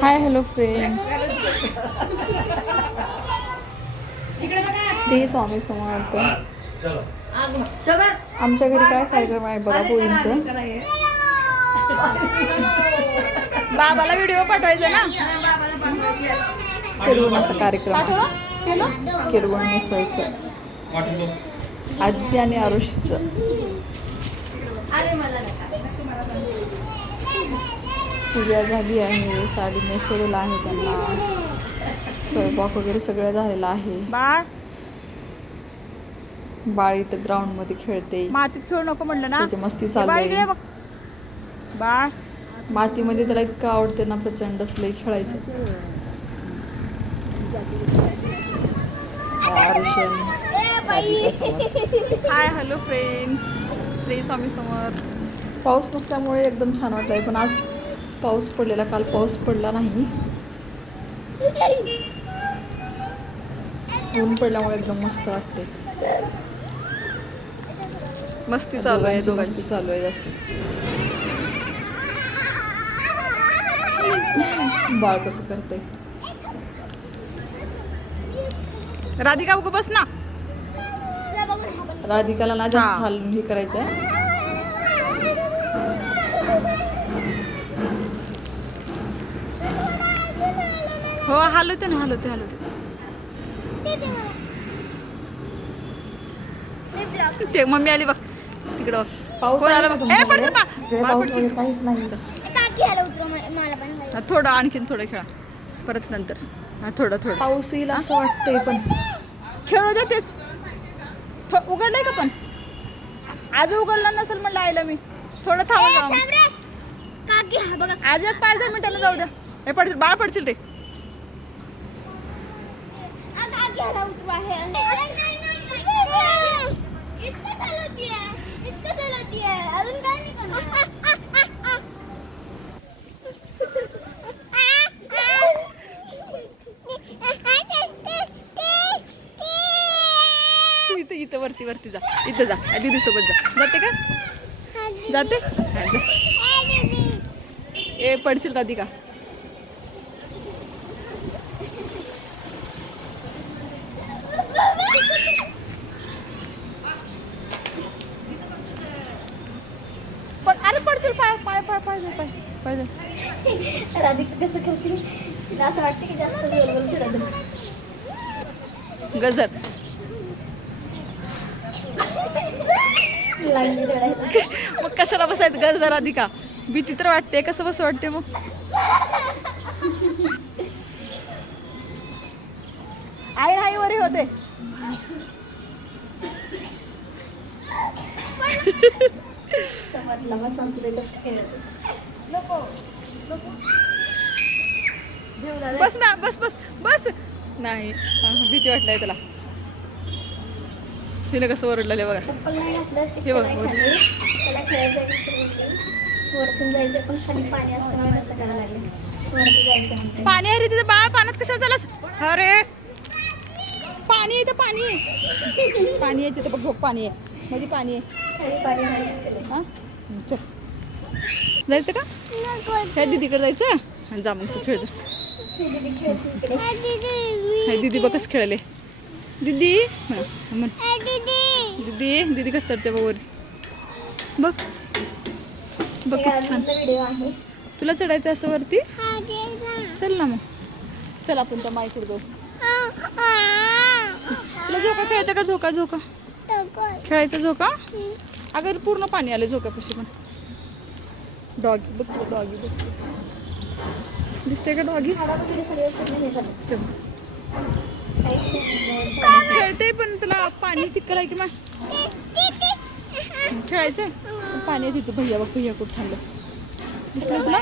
Hi hello friends Shri Swami Samarth. आमच्या घरी काय कार्यक्रम आहे बघा पोळींचं बाबाला व्हिडिओ पाठवायचा ना? किरवणाचा कार्यक्रम किरवण मिसळचं. आद्य आणि आरुषीचं. पूजा झाली आहे साडी नेसवलेलं आहे त्यांना. स्वयंपाक वगैरे सगळं झालेलं आहे. बाळ? बाळ इथं ग्राउंडमध्ये खेळते. मातीत खेळू नको म्हणलं ना. त्याची मस्ती चालू आहे. बाळ? मातीमध्ये त्याला इतकं आवडते ना प्रचंडच लय खेळायचं. Hi hello friends Shri Swami समोर. पाऊस नसल्यामुळे एकदम छान वाटलंय पण आज पाऊस पडलेला काल पाऊस पडला नाही. ऊन पडल्यामुळे एकदम मस्त वाटते मस्ती चालू आहे मस्ती चालू आहे जास्तच बाळ कसं करते राधिका बघू बस ना. राधिकाला ना जास्त हा. हालून हे करायचं आहे हो हलवते ना हलवते हलवते. ते मम्मी आली बघ. तिकडं पाऊस आलं बघ? काहीच नाही मला पण हा, थोडं आणखीन थोडं खेळा. परत नंतर. हा थोडं थोडं. पाऊस येईल असं वाटतंय पण. खेळू दे तेच. थो- उघडलंय का पण? आज उघडलं नसेल म्हणलं आयला मी. थोडं थांबा जाऊ काकी हा बघा. आज एक पाच दहा मिनिटाला जाऊ द्या. हे पडशील बाळ पडशील रे. इतकं अजून काय नाही इथं वरती वरती जा. इथं जा. दीदी सोबत जा. जाते का? जाते? जा. ए पडशील राधिका पण पाय पाय पाय पाय जा, पाय पाय जा. राधिका कसं करते असं वाटतं की जास्त गोल गोल फिरत गजर. मग कशाला बसायचं गजर राधिका? भीती तर वाटते कसं बसं वाटते मग? आई नाही वरी होते. समजला मग सासूबाई कसं खेळत बस ना बस बस बस. नाही भीती वाटलाय त्याला तिने कसं ओरडलेलं आहे बघा. चप्पल नाही घातलं हे बघ, त्याला खेळायचं वरतून जायचं पण खाली पाणी असताना असं करायला लागलं. वरती जायचं म्हणते. पाणी आहे रे तिथं बाळ पाण्यात कशा झालास अरे. पाणी आहे इथं पाणी आहे. पाणी आहे तिथं बघ बघ, पाणी आहे. मध्ये पाणी आहे. हा? चल. जायचं का? काय दीदीकडे जायचं? हा, जा मग तू खेळ जा. दीदी बघ कसं खेळले दीदी? दीदी. दीदी कसं चढते बघ वरती. बघ. बघ छान. तुला चढायचं असं वरती? चल ना मग. चल आपण त्या माईकडे जाऊ. तुला झोका खेळायचा का? झोका झोका. खेळायचा झोका? अगं पूर्ण पाणी आलं झोकापाशी पण. डॉगी बघ डॉगी बसते दिसते. का डॉगी खेळते पण तुला पाणी चिक्कल आहे की मग खेळायचं पण पाणी आहे तिथं. भैया बघ भैया कुठं थांबलं दिसलं तुला?